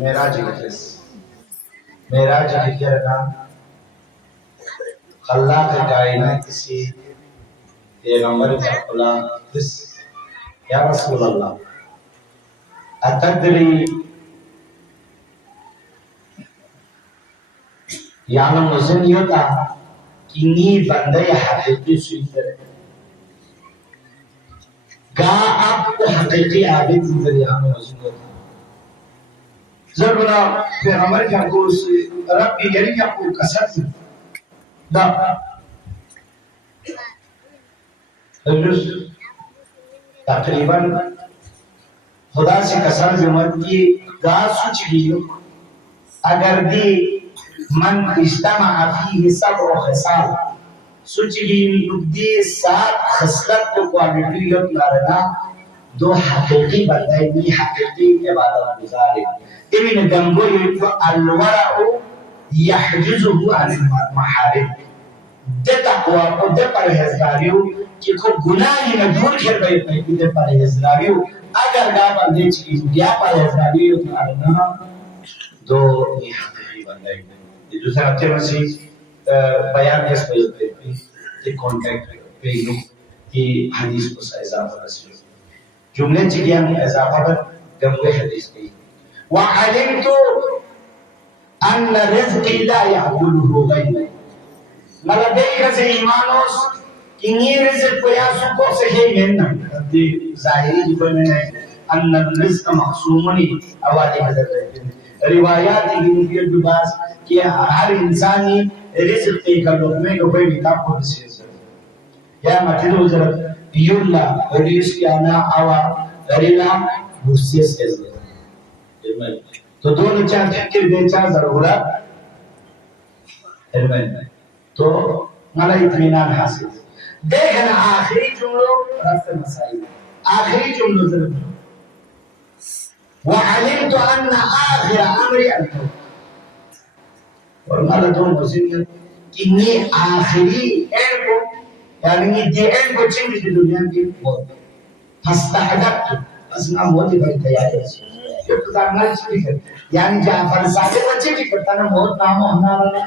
मेराज गफिस मेराज गिरना खल्लाक कायनात से पैगंबर का खुला दिस या रसूल अल्लाह अतदरी याना मुझे योता कि नी बंदे हकीकी सुइतर गा आप हकीकी आबिद दरिया में मुझे योता ज़रूरा पैगंबर का कोर्स रब की गरी का को कसर दा तकरीबन खुदा से कसम जुमत की गा सुच गियो अगर दी मन इज्तमा फीही सब'u खिसाल सुच दी सात खसलत को क्वालिटी योग लाना दो हकीकी बंदे दी हकीकी इबादत गुजारे इब्न गंगोई तो अलवरउ यहजुजुहु अनिल महारिम दे तकवा और दे परहेजगारियों कि को गुनाह ही न दूर कर गए नहीं दे परहेजगारियों अगर गा बंदे चीज क्या परहेजगारियों तो ना दो ये हकीकी बंदे ये दूसरा tema sih बयान है पे कांटेक्ट पे इन की हदीस को इजाफा रसूल जुमले जियां इजाफा पर गमले हदीस की वअलिमतु अन्न रिज़्क़ी ला यअकुलुहु गैरी मलबैका से ईमानोस कि ये रिज़्क़ प्रयास को से है ना दी जाहिरी जीवन में अन्न रिज़्क़ मखसूमनी अवादी हदत रिवायात की मुफीद बिबास कि हर इंसानी रिज़्क़ का लुक़मे को कोई किताब को से या मतलब उजरत युल्ला रिज़्क़ की आना आवा रिला मुस्सिस के तो दोनों चार के बेचार जरूरत है तो मला इत्मीनान हासिल देखना आखिरी जुमलों रास्ते मसाइल आखिरी जुमलों जरूर वअलिमतु अन्न आखिर अमरी अल-मौत और मला दोनों मुझे कि ये आखिरी एंड को यानी ये एंड को चेंज की दुनिया की मौत फस्तहदत बस ना मौत की तैयारी है ये तो जानना चाहिए यानी जाफर साहब बच्चे की करता ना मौत नाम हमारा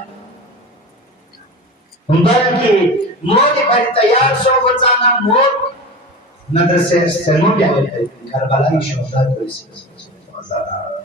बल्कि मौत पर तैयार सो बचाना मौत नदर से सनों क्या है करबला की शहादत को इसी